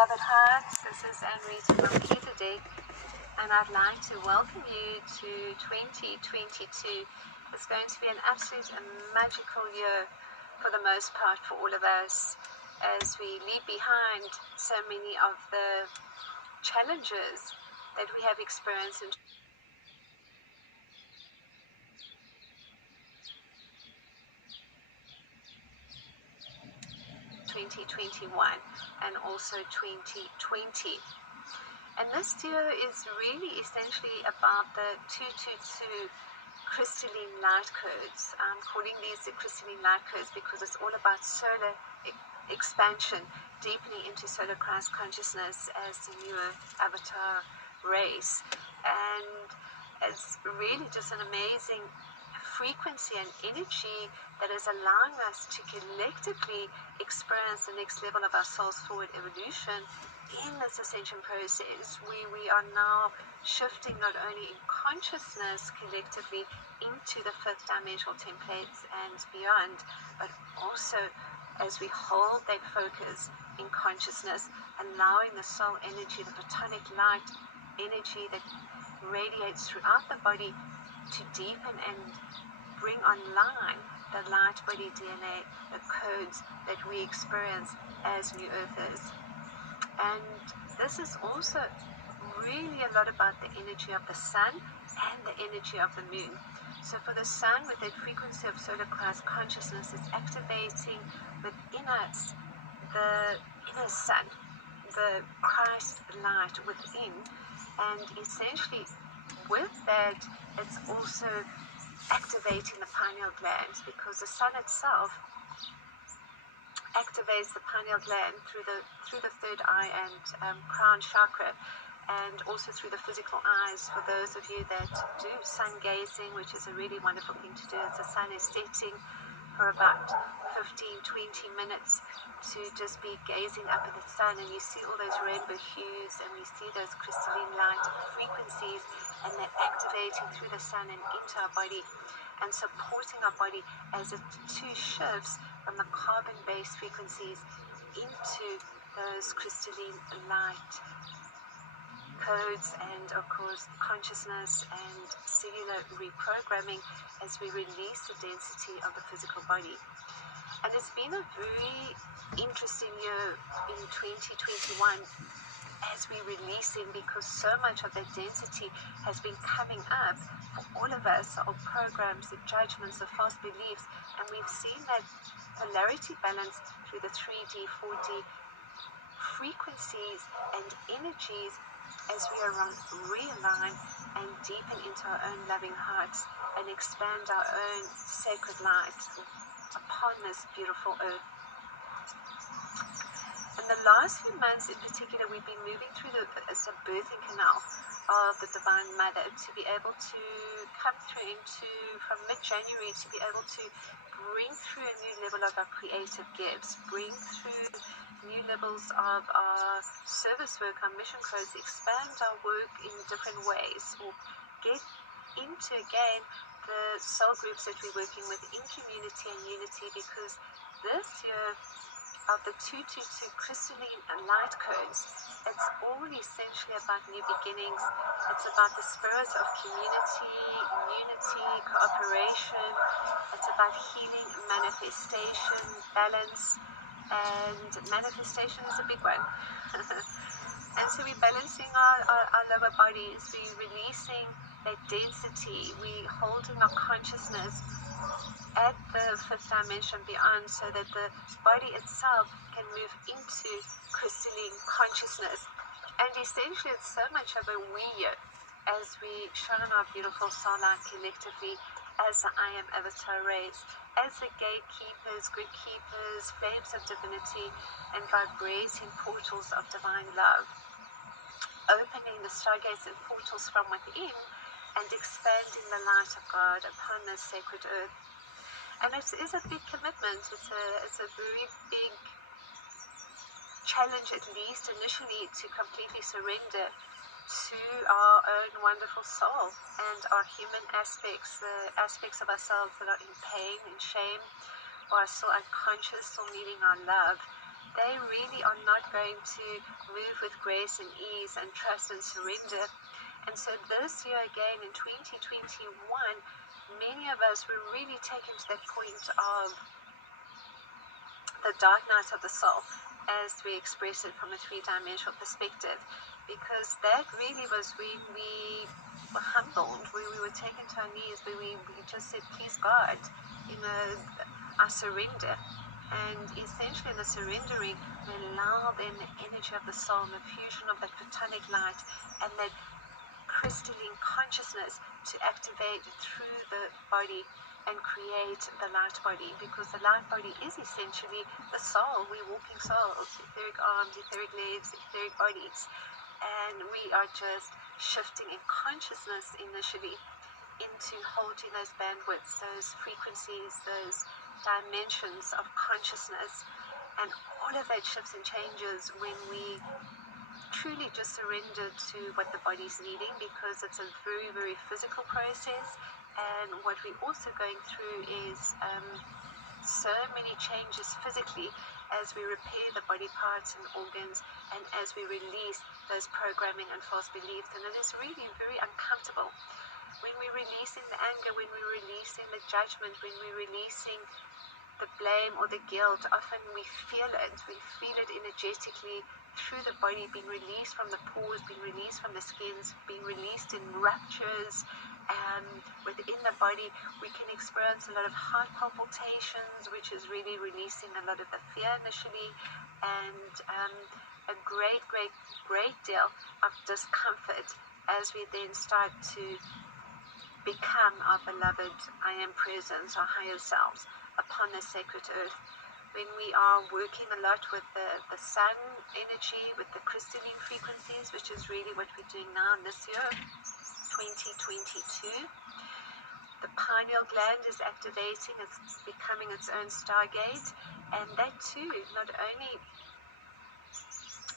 beloved hearts, this is Anne-Rita from Kizadek, and I'd like to welcome you to 2022. It's going to be an absolute and magical year for the most part for all of us as we leave behind so many of the challenges that we have experienced in 2021 and also 2020. And this year is really essentially about the 222 crystalline light codes. I'm calling these the crystalline light codes because it's all about solar expansion, deepening into solar Christ consciousness as the new avatar race. And it's really just an amazing frequency and energy that is allowing us to collectively experience the next level of our soul's forward evolution in this ascension process, where we are now shifting not only in consciousness collectively into the fifth dimensional templates and beyond, but also as we hold that focus in consciousness, allowing the soul energy, the photonic light energy that radiates throughout the body to deepen and bring online the light body DNA, the codes that we experience as new earthers. And this is also really a lot about the energy of the sun and the energy of the moon. So for the sun, with that frequency of solar Christ consciousness, it's activating within us the inner sun, the Christ light within. And essentially with that, it's also activating the pineal gland, because the sun itself activates the pineal gland through the third eye and crown chakra, and also through the physical eyes. For those of you that do sun gazing, which is a really wonderful thing to do, as the sun is setting, for about 15-20 minutes to just be gazing up at the sun, and you see all those rainbow hues, and we see those crystalline light frequencies, and they're activating through the sun and into our body and supporting our body as it too shifts from the carbon-based frequencies into those crystalline light codes, and of course consciousness and cellular reprogramming as we release the density of the physical body. And it's been a very interesting year in 2021 as we're releasing, because so much of that density has been coming up for all of us, our programs, the judgments, the false beliefs, and we've seen that polarity balance through the 3D, 4D frequencies and energies as we realign and deepen into our own loving hearts and expand our own sacred light upon this beautiful earth. In the last few months in particular, we've been moving through the birthing canal of the Divine Mother to be able to come through into, from mid-January, to be able to bring through a new level of our creative gifts, bring through new levels of our service work, our mission codes, expand our work in different ways, or get into, again, the soul groups that we're working with in community and unity, because this year of the 222 crystalline light codes, it's all essentially about new beginnings. It's about the spirit of community, unity, cooperation. It's about healing, manifestation, balance, and manifestation is a big one. And so we're balancing our lower bodies, we're releasing that density, we're holding our consciousness at the fifth dimension beyond, so that the body itself can move into crystalline consciousness. And essentially it's so much of a we as we shine our beautiful soul light collectively as the I Am Avatar race, as the gatekeepers, good keepers, flames of divinity, and vibrating portals of divine love, opening the stargates and portals from within and expanding the light of God upon this sacred earth. And it is a big commitment. It's a very big challenge, at least initially, to completely surrender to our own wonderful soul and our human aspects, the aspects of ourselves that are in pain and shame, or are still unconscious, still needing our love, they really are not going to move with grace and ease and trust and surrender. And so this year again in 2021, many of us were really taken to that point of the dark night of the soul, as we express it from a three-dimensional perspective, because that really was when we were humbled, where we were taken to our knees, where we just said, please God, I surrender. And essentially in the surrendering, we allow then the energy of the soul, the fusion of that photonic light and that crystalline consciousness to activate through the body and create the light body, because the light body is essentially the soul. We're walking souls, etheric arms, etheric legs, etheric bodies, and we are just shifting in consciousness initially into holding those bandwidths, those frequencies, those dimensions of consciousness, and all of that shifts and changes when we truly just surrender to what the body's needing, because it's a very, very physical process. And what we're also going through is so many changes physically as we repair the body parts and organs, and as we release those programming and false beliefs. And it is really very uncomfortable when we're releasing the anger, when we're releasing the judgment, when we're releasing the blame or the guilt. Often we feel it energetically through the body, being released from the pores, being released from the skins, being released in ruptures. Within the body, we can experience a lot of heart palpitations, which is really releasing a lot of the fear initially, and a great deal of discomfort as we then start to become our beloved I Am Presence, our higher selves, upon the sacred earth. When we are working a lot with the sun energy, with the crystalline frequencies, which is really what we're doing now in this year, 2022. The pineal gland is activating, it's becoming its own stargate, and that too not only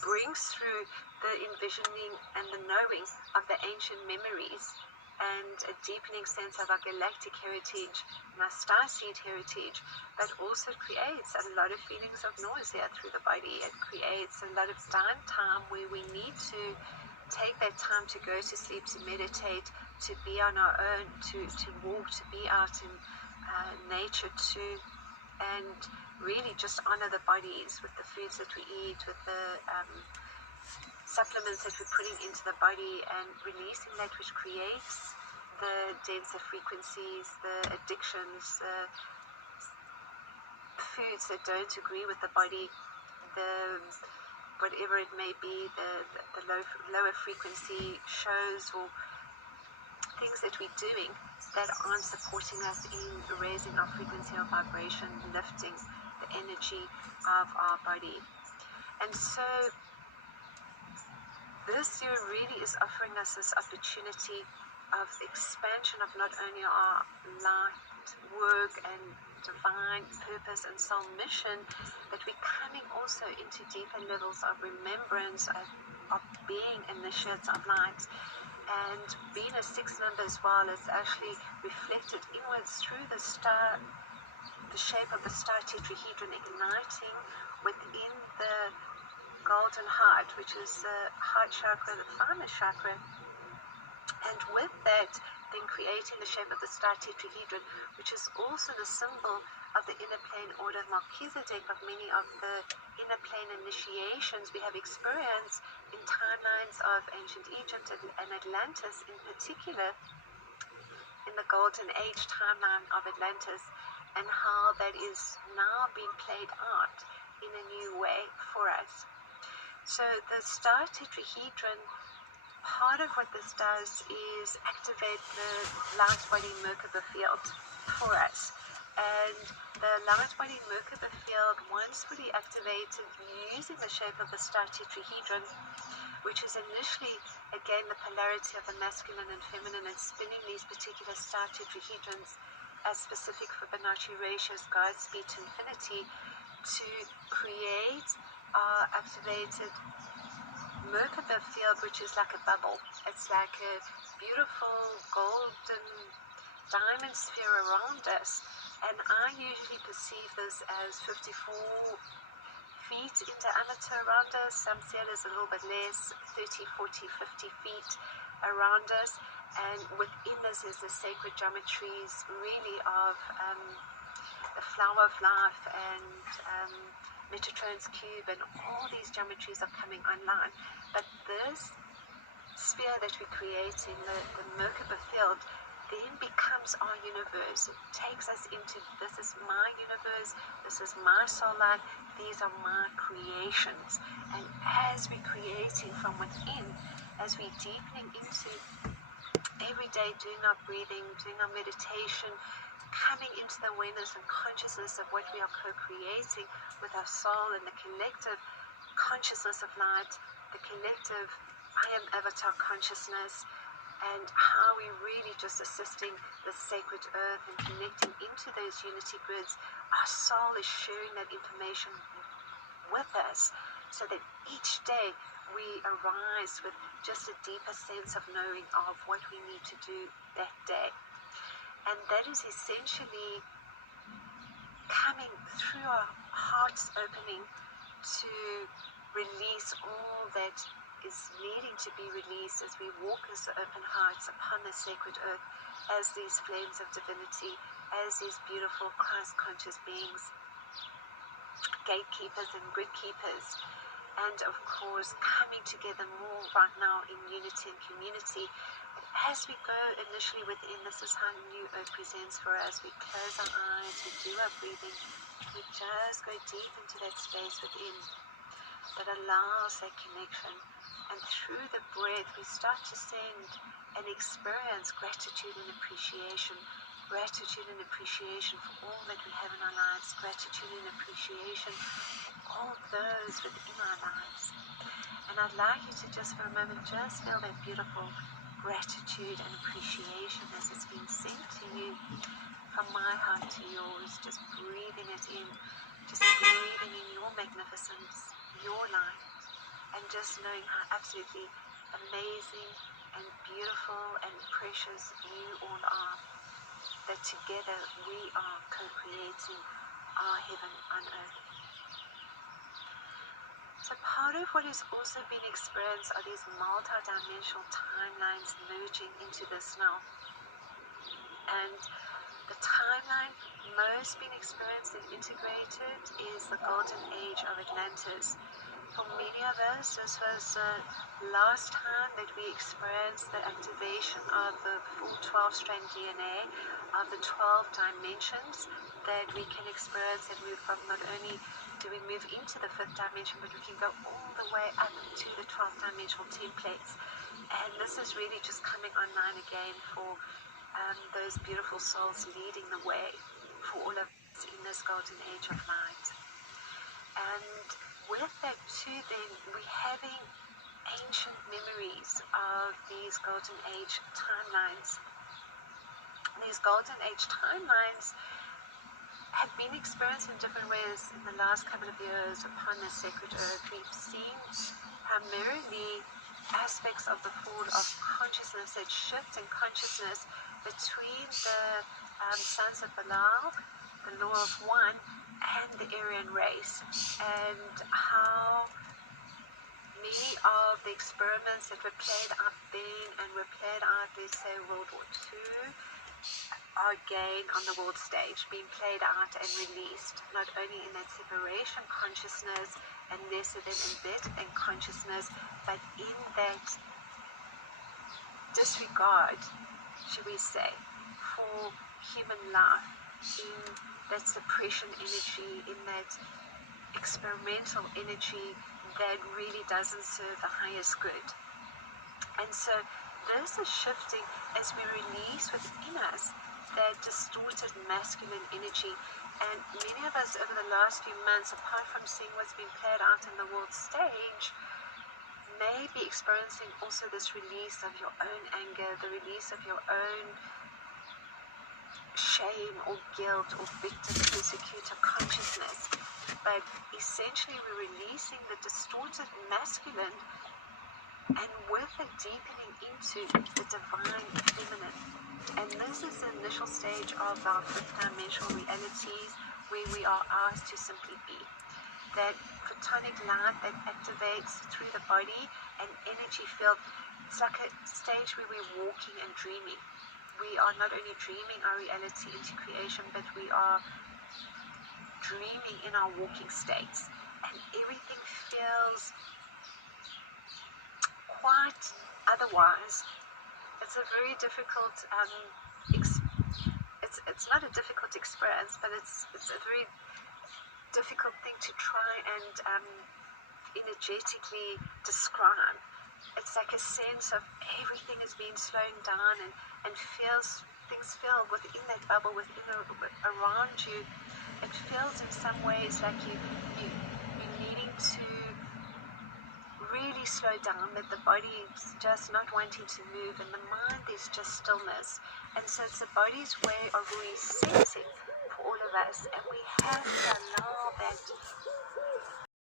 brings through the envisioning and the knowing of the ancient memories and a deepening sense of our galactic heritage and our starseed heritage, but also creates a lot of feelings of nausea through the body. It creates a lot of downtime where we need to take that time to go to sleep, to meditate, to be on our own, to walk, to be out in nature too, and really just honor the bodies with the foods that we eat, with the supplements that we're putting into the body, and releasing that which creates the denser frequencies, the addictions, the foods that don't agree with the body, the whatever it may be, the lower frequency shows or things that we're doing that aren't supporting us in raising our frequency of vibration, lifting the energy of our body. And so this year really is offering us this opportunity of expansion of not only our light work and divine purpose and soul mission, but we're coming also into deeper levels of remembrance of being initiates of light. And being a sixth number as well is actually reflected inwards through the star, the shape of the star tetrahedron, igniting within the golden heart, which is the heart chakra, the thymus chakra. And with that, then creating the shape of the star tetrahedron, which is also the symbol of the inner plane order of Melchizedek, of many of the inner plane initiations we have experienced in timelines of ancient Egypt and Atlantis, in particular in the golden age timeline of Atlantis, and how that is now being played out in a new way for us. So the star tetrahedron, part of what this does is activate the light body Merkaba field for us. And the light body Merkaba field, once fully activated using the shape of the star tetrahedron, which is initially, again, the polarity of the masculine and feminine, and spinning these particular star tetrahedrons as specific Fibonacci ratios, Godspeed to infinity, to create our activated Merkaba field, which is like a bubble. It's like a beautiful golden diamond sphere around us. And I usually perceive this as 54 feet in diameter around us. Some theaters a little bit less, 30, 40, 50 feet around us. And within this is the sacred geometries, really of the flower of life and Metatron's cube, and all these geometries are coming online. But this sphere that we're creating, the Merkaba field, then becomes our universe. It takes us into, this is my universe, this is my soul light, these are my creations. And as we're creating from within, as we're deepening into every day, doing our breathing, doing our meditation, coming into the awareness and consciousness of what we are co-creating with our soul and the collective consciousness of light, the collective I am avatar consciousness, and how we really just assisting the sacred earth and connecting into those unity grids. Our soul is sharing that information with us, so that each day we arise with just a deeper sense of knowing of what we need to do that day. And that is essentially coming through our hearts opening to release all that is needing to be released as we walk as open hearts upon the sacred earth, as these flames of divinity, as these beautiful Christ-conscious beings, gatekeepers and grid keepers, and of course coming together more right now in unity and community. As we go initially within, this is how New Earth presents for us. We close our eyes, we do our breathing, we just go deep into that space within that allows that connection. And through the breath, we start to send and experience gratitude and appreciation. Gratitude and appreciation for all that we have in our lives. Gratitude and appreciation for all those within our lives. And I'd like you to just for a moment just feel that beautiful gratitude and appreciation as it's being sent to you from my heart to yours. Just breathing it in. Just breathing in your magnificence, your light. And just knowing how absolutely amazing and beautiful and precious you all are. That together we are co-creating our heaven on earth. So part of what is also being experienced are these multi-dimensional timelines merging into this now. And the timeline most being experienced and integrated is the golden age of Atlantis. For many of us, this was the last time that we experienced the activation of the full 12-strand DNA of the 12 dimensions that we can experience and move from. Not only do we move into the 5th dimension, but we can go all the way up to the 12th dimensional templates. And this is really just coming online again for those beautiful souls leading the way for all of us in this golden age of light. And with that too, then we're having ancient memories of these golden age timelines. These golden age timelines have been experienced in different ways in the last couple of years upon the sacred earth. We've seen primarily aspects of the fall of consciousness, that shift in consciousness between the sons of Belial, the law of one, and the Aryan race, and how many of the experiments that were played out then and were played out, let's say, World War II, are again on the world stage, being played out and released, not only in that separation consciousness and lesser than embedded in consciousness, but in that disregard, should we say, for human life, in that suppression energy, in that experimental energy that really doesn't serve the highest good. And so this is shifting as we release within us that distorted masculine energy. And many of us over the last few months, apart from seeing what's been played out in the world stage, may be experiencing also this release of your own anger, the release of your own shame or guilt or victim persecutor consciousness. But essentially we're releasing the distorted masculine, and with it deepening into the divine feminine. And this is the initial stage of our 5th dimensional realities, where we are asked to simply be. That for photonic light that activates through the body, an energy field. It's like a stage where we're walking and dreaming. We are not only dreaming our reality into creation, but we are dreaming in our walking states, and everything feels quite otherwise. It's a very difficult it's not a difficult experience, but it's a very difficult thing to try and energetically describe. It's like a sense of everything is being slowed down, and things feel within that bubble, around you. It feels in some ways like you're needing to really slow down, but the body's just not wanting to move, and the mind is just stillness. And so it's the body's way of resetting for all of us, and we have to allow that